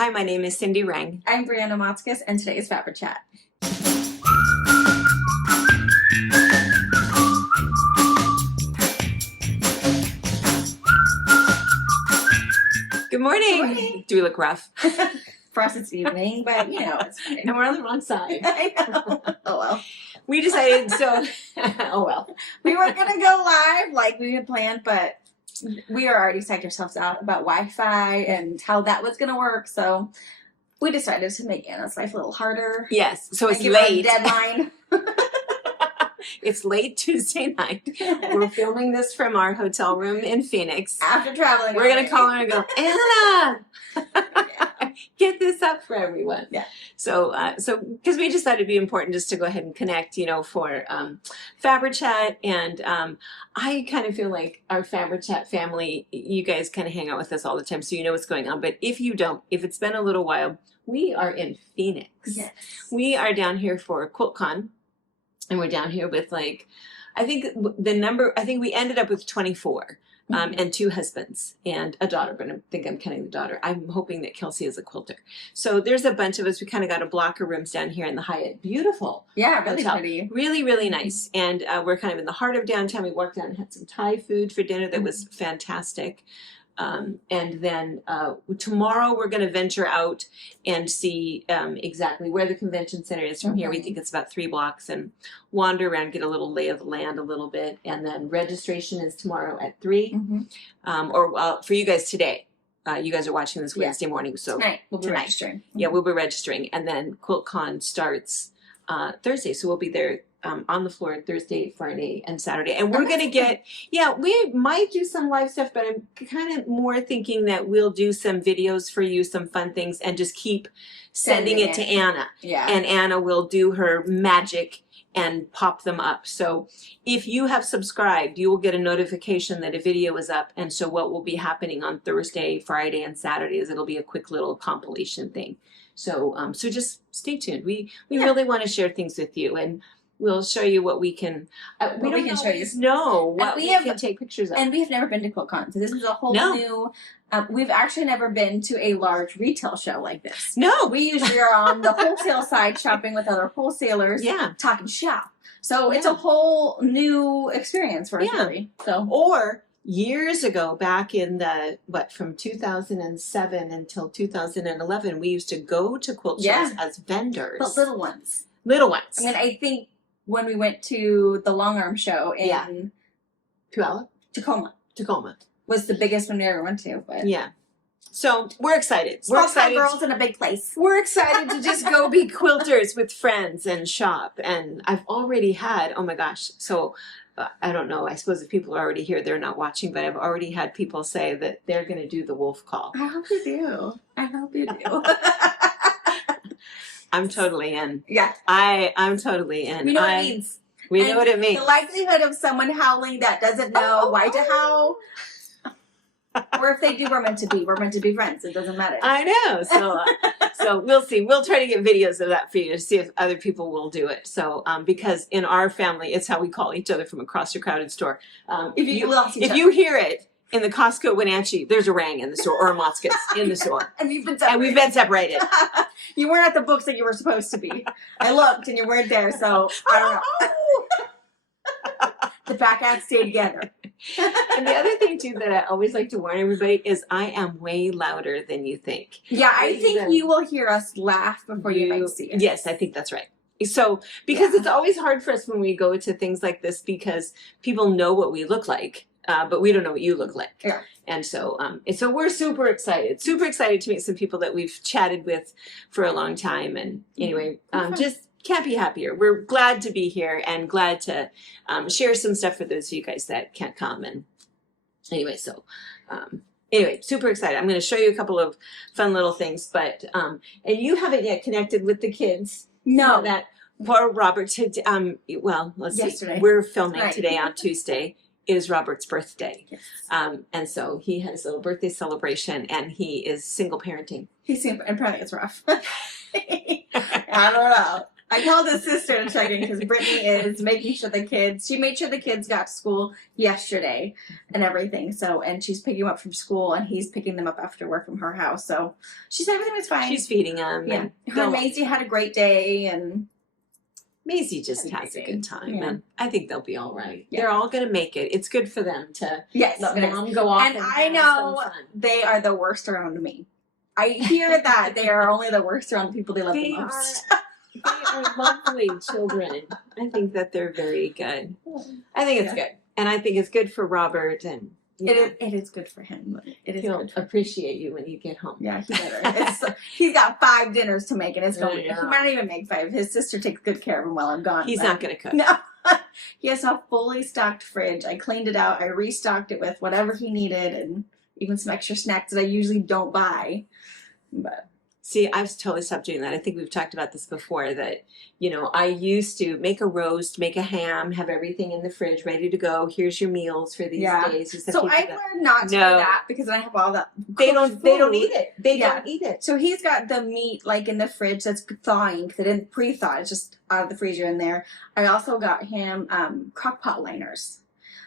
Hi, my name is Cindy Rang. I'm Brianna Motzkus, and today is FabriChat. Good morning. Good morning. Do we look rough? For us, it's evening, but you know, it's fine. And we're on the wrong side. I know. Oh well. We decided, oh well. We weren't going to go live like we had planned, but we are already psyched ourselves out about Wi-Fi and how that was going to work, so we decided to make Anna's life a little harder. Yes, so it's give her a late. deadline. It's late Tuesday night. We're filming this from our hotel room in Phoenix. After traveling. We're going to call her and go, Anna, get this up for everyone. Yeah. So because we just thought it'd be important just to go ahead and connect, you know, for FabriChat. And I kind of feel like our FabriChat family, you guys kind of hang out with us all the time, so you know what's going on. But if you don't, if it's been a little while, we are in Phoenix. Yes. We are down here for Quiltcon. And we're down here with like, I think we ended up with 24 and 2 husbands and a daughter, but I think I'm counting the daughter. I'm hoping that Kelsey is a quilter. So there's a bunch of us. We kind of got a block of rooms down here in the Hyatt. Beautiful. Yeah, really hotel. pretty. Really, really nice. And we're kind of in the heart of downtown. We walked down and had some Thai food for dinner that was fantastic. And then tomorrow we're going to venture out and see exactly where the convention center is from here. We think it's about 3 blocks, and wander around, get a little lay of the land a little bit. And then registration is tomorrow at 3, or for you guys today. You guys are watching this Wednesday morning, so tonight we'll be registering. Yeah, we'll be registering, and then Quiltcon starts Thursday, so we'll be there. On the floor Thursday, Friday, and Saturday. And we're going to get, we might do some live stuff, but I'm kind of more thinking that we'll do some videos for you, some fun things, and just keep sending it to Anna. Yeah. And Anna will do her magic and pop them up. So if you have subscribed, you will get a notification that a video is up. And so what will be happening on Thursday, Friday, and Saturday is it'll be a quick little compilation thing. So so just stay tuned. We really want to share things with you, and we'll show you what we can. We can show you. Know what we can take pictures of. And we have never been to Quiltcon, so this is a whole new. We've actually never been to a large retail show like this. No, we usually are on the wholesale side, shopping with other wholesalers. Yeah, talking shop. So it's a whole new experience for us, really. So or years ago, back in the from 2007 until 2011, we used to go to quilt shows as vendors, but little ones. Little ones. I mean, I think when we went to the Long Arm show in Tacoma was the biggest one we ever went to. But so we're excited. We're excited. Girls in a big place. We're excited to just go be quilters with friends and shop. And I've already had, oh my gosh, so I don't know. I suppose if people are already here, they're not watching, but I've already had people say that they're going to do the wolf call. I hope you do. I hope you do. I'm totally in. Yeah. I'm totally in. We know what it means. We know what it means. The likelihood of someone howling that doesn't know why to howl. Or if they do, we're meant to be. We're meant to be friends. It doesn't matter. I know. So so we'll see. We'll try to get videos of that for you to see if other people will do it. So because in our family, it's how we call each other from across a crowded store. If you hear it in the Costco Wenatchee, there's a Rang in the store, or a Motzkus in the store. And we've been separated. You weren't at the books that you were supposed to be. I looked and you weren't there, so I don't know. The back acts stay together. And the other thing too that I always like to warn everybody is I am way louder than you think. Yeah, I think you will hear us laugh before you might see it. Yes, I think that's right. So because it's always hard for us when we go to things like this, because people know what we look like. But we don't know what you look like. Yeah. And so we're super excited to meet some people that we've chatted with for a long time. And anyway, just can't be happier. We're glad to be here and glad to share some stuff for those of you guys that can't come. And anyway, super excited. I'm going to show you a couple of fun little things, but, and you haven't yet connected with the kids. No. That poor Robert, let's Yesterday. See. We're filming today on Tuesday. Is Robert's birthday. Yes. And so he has a little birthday celebration, and he is single parenting. And apparently it's rough. I don't know. I called his sister to check in because Brittany is making sure she made sure the kids got to school yesterday and everything. So, and she's picking them up from school and he's picking them up after work from her house. So she said everything was fine. She's feeding them. Yeah. Her and Maisie had a great day and Maisie just has a good time. Yeah. And I think they'll be all right. Yeah. They're all going to make it. It's good for them to yes, let mom go off. And I know they are the worst around me. I hear that they are only the worst around the people they love the most. They are lovely children. I think that they're very good. I think it's good. And I think it's good for Robert. And it is good for him. It is he'll good appreciate you when you get home. Yeah, he better. He's got 5 dinners to make, and it's going to be. Yeah. He might not even make 5. His sister takes good care of him while I'm gone. He's not going to cook. No. He has a fully stocked fridge. I cleaned it out. I restocked it with whatever he needed and even some extra snacks that I usually don't buy. But see, I've totally stopped doing that. I think we've talked about this before that, I used to make a roast, make a ham, have everything in the fridge ready to go. Here's your meals for these days. So I learned not to do that because then I have all that. They don't eat it. They don't eat it. So he's got the meat like in the fridge that's thawing because I didn't pre-thaw. It's just out of the freezer in there. I also got him crock pot liners.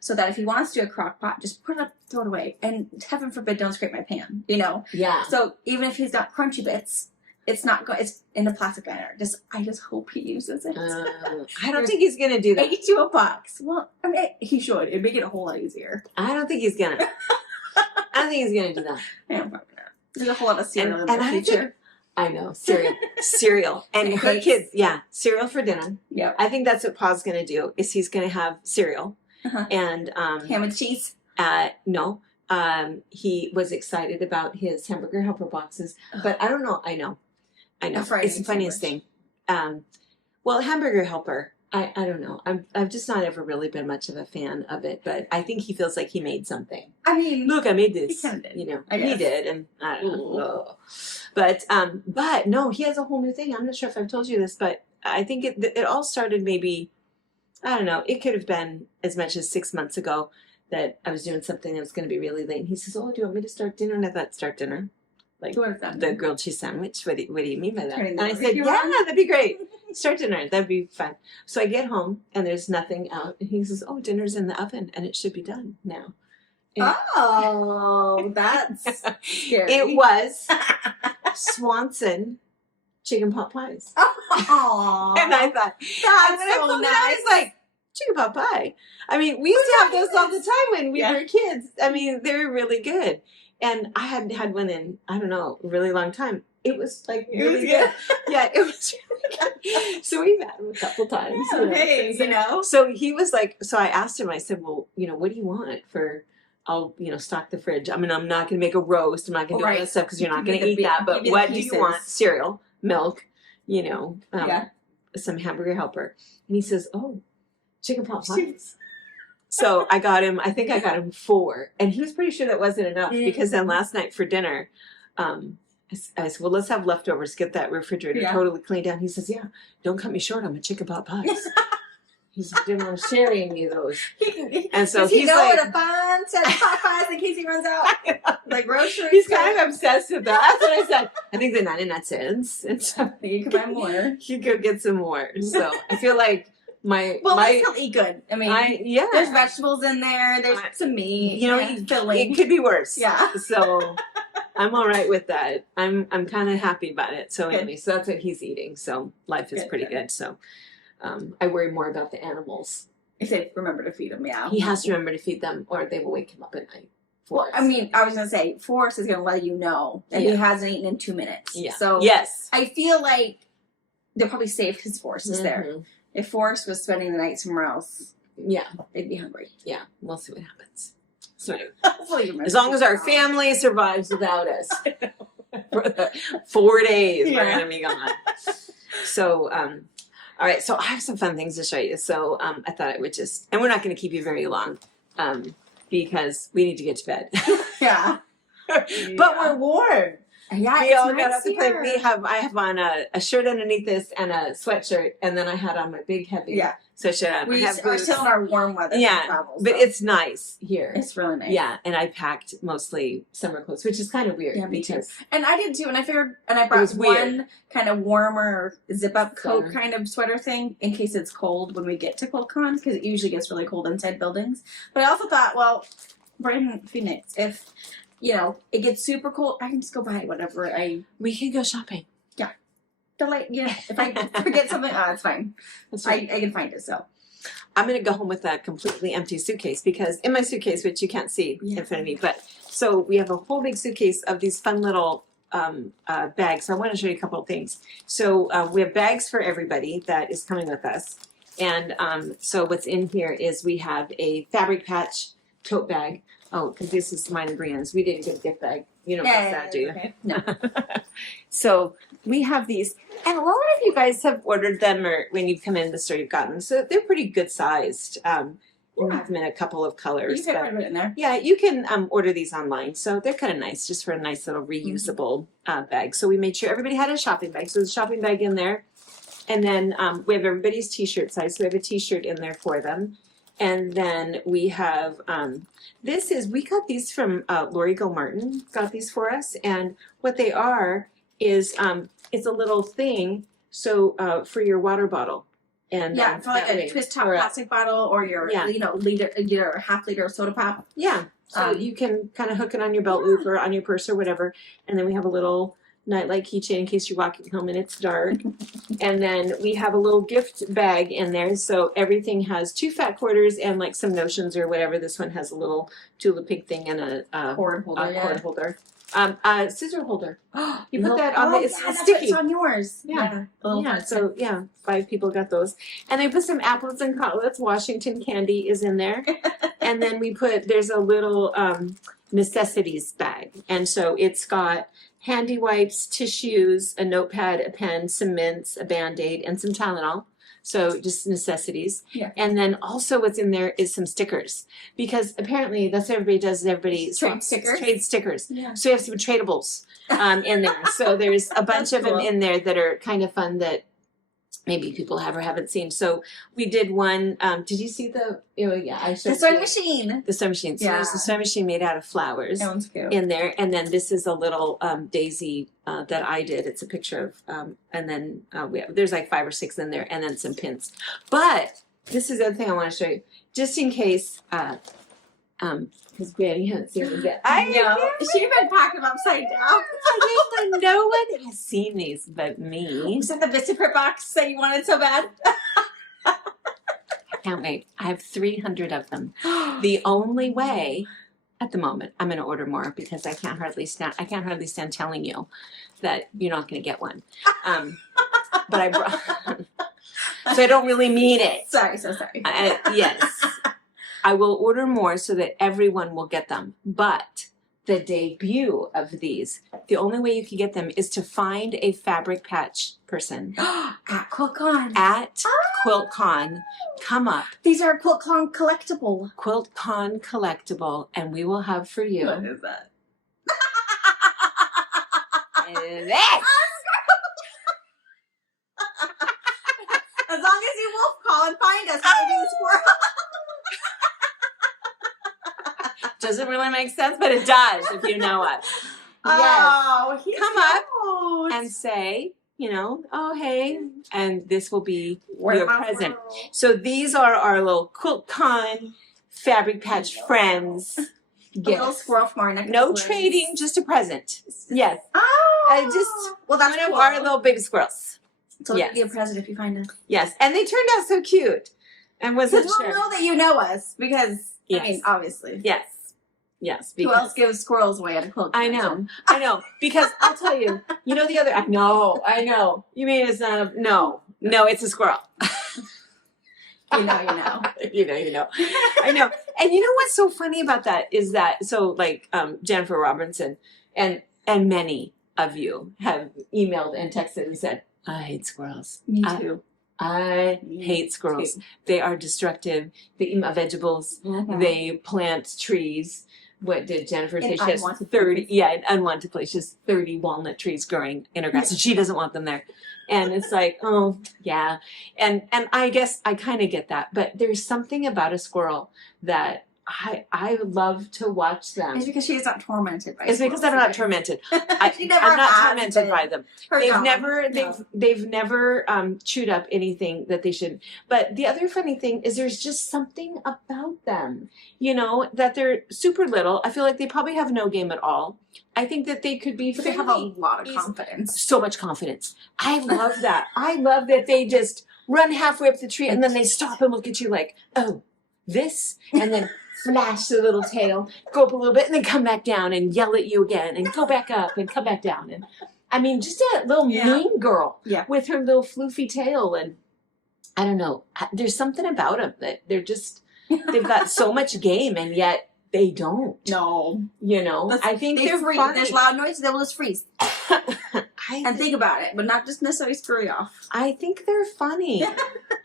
So that if he wants to do a crock pot, just put it up, throw it away. And heaven forbid, don't scrape my pan, Yeah. So even if he's got crunchy bits, it's not going, it's in a plastic liner. I just hope he uses it. I don't think he's going to do that. $82. Well, I mean, he should. It'd make it a whole lot easier. I don't think he's going to. I don't think he's going to do that. Yeah, probably not. There's a whole lot of cereal in the I future. I know, cereal. And her kids, cereal for dinner. Yeah. I think that's what Pa's going to do, is he's going to have cereal. And ham and cheese. No, he was excited about his hamburger helper boxes, but I don't know. I know, it's the funniest thing. Well, hamburger helper, I don't know. I've just not ever really been much of a fan of it, but I think he feels like he made something. I mean, look, I made this. He kind of did. He did, and I don't know. But no, he has a whole new thing. I'm not sure if I've told you this, but I think it all started maybe. I don't know. It could have been as much as 6 months ago that I was doing something that was going to be really late. And he says, "Oh, do you want me to start dinner?" And I thought, "Start dinner, like the grilled cheese sandwich. What do you mean by that?" And I said, "Yeah, that'd be great. Start dinner. That'd be fun." So I get home and there's nothing out, and he says, "Oh, dinner's in the oven and it should be done now." And oh, that's scary. It was Swanson chicken pot pies. Oh, and I thought, that's so nice. I was like, chicken pot pie. I mean, we used to have those all the time when we were kids. I mean, they were really good. And I hadn't had one in, I don't know, a really long time. It was like really good. Yeah, it was really good. So we've had them a couple times. So he was like, so I asked him, I said, well, what do you want for, I'll, stock the fridge. I mean, I'm not going to make a roast. I'm not going to do all that stuff because you're not going to eat that. But what do you want? Cereal, milk, some hamburger helper. And he says, "Oh, chicken pot pies." So I think I got him 4. And he was pretty sure that wasn't enough because then last night for dinner, I said, "Well, let's have leftovers. Get that refrigerator totally cleaned out." He says, "Yeah, don't cut me short on my chicken pot pies." He said, "Didn't want to sharing you those." And so he's like, what a fun set of Popeyes in case he runs out. Like groceries. He's kind of obsessed with that. That's what I said. I think they're 99 cents. And so you can buy more. You could get some more. So I feel like they still eat good. I mean, there's vegetables in there. There's some meat. It could be worse. Yeah. So I'm all right with that. I'm kind of happy about it. So anyway, so that's what he's eating. So life is pretty good. So I worry more about the animals. If they remember to feed them, He has to remember to feed them or they will wake him up at night. Well, I mean, I was going to say, Forrest is going to let you know that he hasn't eaten in 2 minutes. Yeah. So yes. I feel like they're probably safe because Forrest is there. If Forrest was spending the night somewhere else, they'd be hungry. Yeah, we'll see what happens. So as long as our family survives without us for the 4 days, we're going to be gone. So, all right, so I have some fun things to show you. So I thought I would and we're not going to keep you very long because we need to get to bed. Yeah. But we're warm. Yeah, We it's all got nice off the plane. here. I have on a shirt underneath this and a sweatshirt, and then I had on my big heavy sweatshirt on. I have We're boots. still in our warm weather travel. But it's nice here. It's really nice. Yeah, and I packed mostly summer clothes, which is kind of weird. Yeah, me too. because And I did too, and I figured, and I brought one kind of warmer zip-up coat kind of sweater thing in case it's cold when we get to Quiltcon, because it usually gets really cold inside buildings. But I also thought, well, we're in Phoenix. If, you know, it gets super cold, I can just go buy whatever we can go shopping. Yeah. If I forget something, it's fine. That's right. I can find it, so. I'm going to go home with a completely empty suitcase because in my suitcase, which you can't see in front of me, but so we have a whole big suitcase of these fun little bags. So I want to show you a couple of things. So we have bags for everybody that is coming with us. And so what's in here is we have a FabriChat tote bag. Oh, because this is mine and Brianna's. We didn't get a gift bag. You don't get that, do you? Okay. No. So we have these, and a lot of you guys have ordered them, or when you've come in the store, you've gotten them. So they're pretty good sized. We have them in a couple of colors. You can put it in there. Yeah, you can order these online. So they're kind of nice, just for a nice little reusable bag. So we made sure everybody had a shopping bag. So there's a shopping bag in there. And then we have everybody's t-shirt size. So we have a t-shirt in there for them. And then we have, we got these from Lori Gilmartin, got these for us. And what they are is, it's a little thing, so for your water bottle. And for like a twist top plastic bottle or your, liter, half liter soda pop. Yeah. So you can kind of hook it on your belt loop or on your purse or whatever. And then we have a little nightlight keychain in case you're walking home and it's dark. And then we have a little gift bag in there. So everything has 2 fat quarters and like some notions or whatever. This one has a little tulip pig thing and a cord holder. Cord holder. Scissor holder. You put that on it's that's sticky. It's on yours. Yeah. Yeah. So 5 people got those. And I put some apples and cutlets. Washington candy is in there. And then there's a little necessities bag. And so it's got handy wipes, tissues, a notepad, a pen, some mints, a Band-Aid, and some Tylenol. So just necessities. Yeah. And then also what's in there is some stickers. Because apparently that's what everybody does. Everybody trade stickers. Trade stickers. Yeah. So you have some tradables in there. So there's a bunch of them in there that are kind of fun that maybe people have or haven't seen. So we did one. Did you see the? I showed the sewing machine. The sewing machine. So there's a sewing machine made out of flowers. That one's cute. In there, and then this is a little daisy that I did. It's a picture of, and then there's like 5 or 6 in there, and then some pins. But this is the other thing I want to show you, just in case. Because Granny hasn't seen them yet. I know. She's been packed them upside down. No one has seen these but me. Was that the Vistaprint box that you wanted so bad? I can't wait. I have 300 of them. The only way, at the moment, I'm going to order more because I can't hardly stand telling you that you're not going to get one. But I brought, so I don't really mean it. So sorry. Yes. I will order more so that everyone will get them. But the debut of these, the only way you can get them is to find a FabriChat person. At Quiltcon. At Quiltcon. Come up. These are Quiltcon collectible. Quiltcon collectible. And we will have for you. What is that? This. As long as you wolf call and find us, we'll give you the squirrel. Doesn't really make sense, but it does if you know us. Oh, yes. Come up and say, oh, hey, and this will be your present. So these are our little Quiltcon FabriChat friends. A little squirrel from our neck. No trading, just a present. Yes. Oh. Well, that's one cool. of our little big squirrels. So it'll be a present if you find us. Yes, and they turned out so cute. And wasn't sure. We'll know that you know us because, I mean, obviously. Yes. Yes. Who else gives squirrels away at a Quiltcon? I know. Because I'll tell you, the other, I know. You mean it's not no, it's a squirrel. You know. You know. I know. And you know what's so funny about that is that, so like Jennifer Robinson and many of you have emailed and texted and said, I hate squirrels. Me too. I hate squirrels. They are destructive. They eat my vegetables. Mm-hmm. They plant trees. what did Jennifer say? In She has unwanted 30, places. yeah, an unwanted place. She has 30 walnut trees growing in her grass, and she doesn't want them there. And it's like, oh, yeah. And I guess I kind of get that. But there's something about a squirrel that I love to watch them. It's because she's not tormented by It's because I'm not tormented. She never I'm not has tormented been. by them. Her They've dog, never no. they've never chewed up anything that they shouldn't. But the other funny thing is there's just something about them, you know, that they're super little. I feel like they probably have no game at all. I think that they could be But they have a lot of confidence. so much confidence. I love that. I love that they just run halfway up the tree and then they stop and look at you like, oh, this, and then flash the little tail, go up a little bit, and then come back down and yell at you again, and go back up and come back down. And I mean, just a little mean girl with her little floofy tail. And I don't know, there's something about them that they're just, they've got so much game, and yet they don't. No. You know, I think they're funny. There's loud noises, they'll just freeze. And think about it, but not just necessarily screw you off. I think they're funny.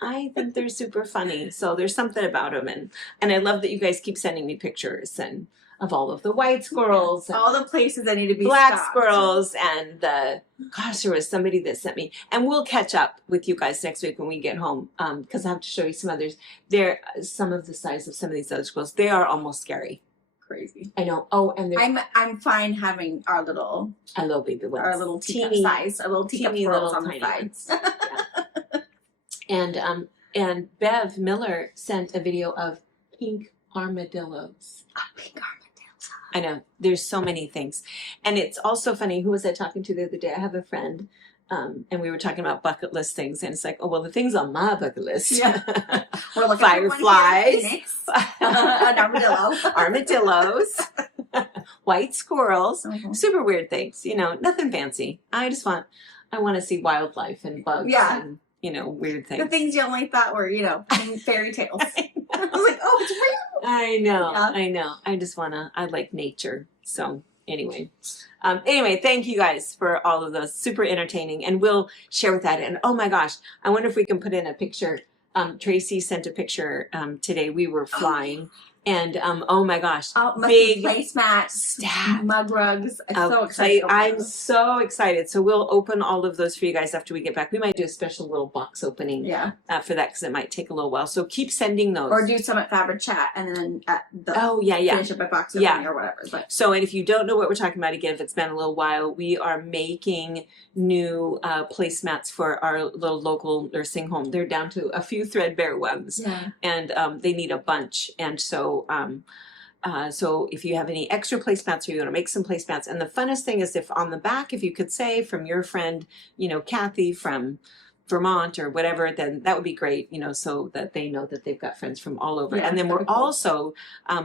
I think they're super funny. So there's something about them, and I love that you guys keep sending me pictures and of all of the white squirrels, and all the places that need to be black stopped. squirrels, and there was somebody that sent me, and we'll catch up with you guys next week when we get home, because I have to show you some others. They're some of the size of some of these other squirrels. They are almost scary. Crazy. I know. Oh, and I'm fine having our little baby ones, our little teacup size, our little teacup squirrels on the sides. And Bev Miller sent a video of pink armadillos. Pink armadillos. I know. There's so many things, and it's also funny. Who was I talking to the other day? I have a friend. And we were talking about bucket list things, and it's like, oh, well, the things on my bucket list. Yeah. We're looking fireflies, an armadillo, armadillos, white squirrels, Mm-hmm. super weird things, you know, nothing fancy. I want to see wildlife and bugs and, you know, weird things. The things you only thought were, you know, in fairy tales. I was like, oh, it's real. I know. Yeah. I know. I like nature. So anyway, thank you guys for all of those. Super entertaining, and we'll share with that. And oh my gosh, I wonder if we can put in a picture. Tracy sent a picture today. We were flying, and oh my gosh, big placemats, stack, mug rugs. I'm so excited. I'm so excited. So we'll open all of those for you guys after we get back. We might do a special little box opening for that, because it might take a little while. So keep sending those, or do some at FabriChat, and then at the finish up by box opening or whatever. But so, and if you don't know what we're talking about, again, if it's been a little while, we are making new placemats for our little local nursing home. They're down to a few threadbare ones, and they need a bunch. And so so if you have any extra placemats, or you want to make some placemats, and the funnest thing is if on the back, if you could say from your friend, you know, Kathy from Vermont or whatever, then that would be great, you know, so that they know that they've got friends from all over. And then we're also,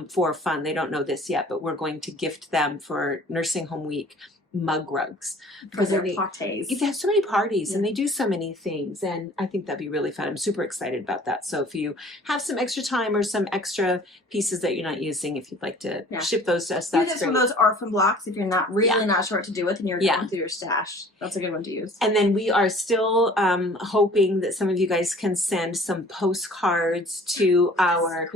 for fun, they don't know this yet, but we're going to gift them for Nursing Home Week mug rugs, because they're parties. They have so many parties and they do so many things, and I think that'd be really fun. I'm super excited about that. So if you have some extra time or some extra pieces that you're not using, if you'd like to ship those to us, that's great. Some of those orphan blocks if you're not really not sure what to do with and you're going through your stash. That's a good one to use. And then we are still hoping that some of you guys can send some postcards to our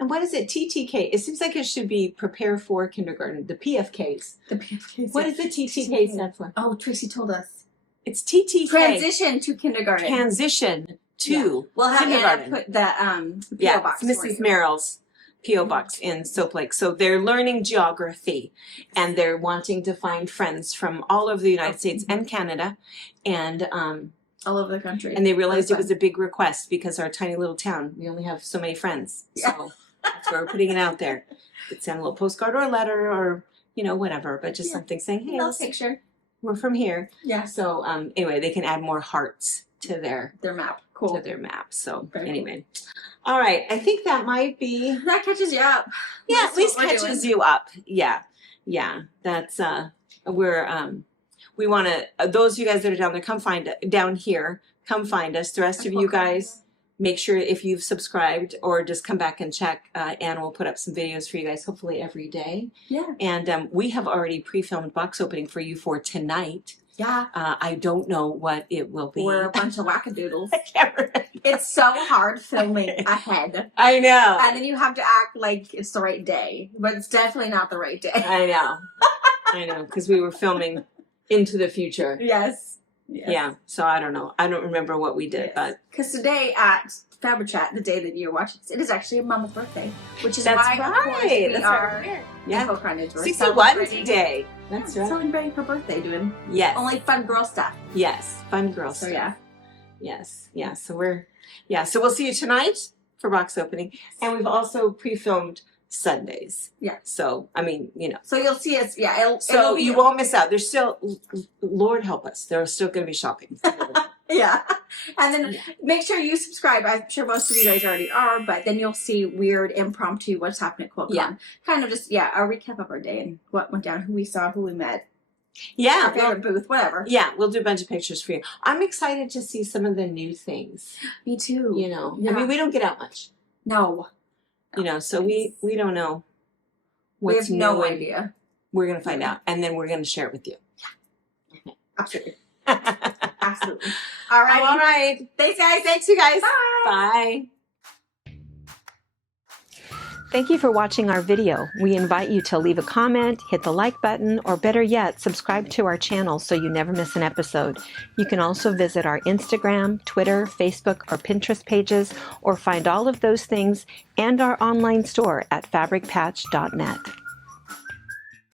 and what is it? TTK. It seems like it should be prepare for kindergarten. The PFKs. The PFKs. What does the TTK stand for? Oh, Tracy told us. It's TTK. Transition to kindergarten. Transition to We'll have kindergarten. Put that PO box. Mrs. Merrill's PO box in Soap Lake. So they're learning geography, and they're wanting to find friends from all over the United States and Canada, and all over the country. And they realized it was a big request because our tiny little town, we only have so many friends. So that's why we're putting it out there. You could send a little postcard or a letter or, you know, whatever, but just something saying, hey, picture. We're from here. Yeah. So anyway, they can add more hearts to their map. Cool. To their map. So Very anyway. Cool. All right. I think that might be. That catches you up. Yeah, at least catches you up. Yeah. Yeah. That's we want to, those of you guys that are down there, come find us. The rest of you guys, make sure if you've subscribed or just come back and check. Anna will put up some videos for you guys, hopefully every day. Yeah. And we have already pre-filmed box opening for you for tonight. Yeah. I don't know what it will be. We're a bunch of wackadoodles. I can't remember. It's so hard filming ahead. I know. And then you have to act like it's the right day, but it's definitely not the right day. I know. I know, because we were filming into the future. Yes. Yes. Yeah, so I don't know. I don't remember what we did, but because today at FabriChat, the day that you're watching, it is actually Mama's birthday, which is that's why right. of course we That's are right. in Yeah, Quiltcon. We're 61 celebrating- today. That's yeah, right. celebrating her birthday, doing Yes. only fun girl stuff. Yes, fun girl So stuff. yeah. Yes, yeah. So so we'll see you tonight for box opening, and we've also pre-filmed Sundays. Yeah. So I mean, you know. So you'll see us. Yeah. So it'll be, you won't miss out. There's still, Lord help us, there's still going to be shopping. Yeah. And then make sure you subscribe. I'm sure most of you guys already are, but then you'll see weird, impromptu, what's happening at Quiltcon. Yeah. Kind of just, a recap of our day and what went down, who we saw, who we met, Yeah. our favorite booth, whatever. Yeah, we'll do a bunch of pictures for you. I'm excited to see some of the new things. Me too. You know, Yeah. I mean, we don't get out much. No. You know, so we don't know We what's have no new, and idea. we're going to find out, and then we're going to share it with you. Absolutely. Absolutely. All All right. right. Thanks, guys. Thanks, you guys. Bye. Bye. Thank you for watching our video. We invite you to leave a comment, hit the like button, or better yet, subscribe to our channel so you never miss an episode. You can also visit our Instagram, Twitter, Facebook, or Pinterest pages, or find all of those things and our online store at fabricpatch.net.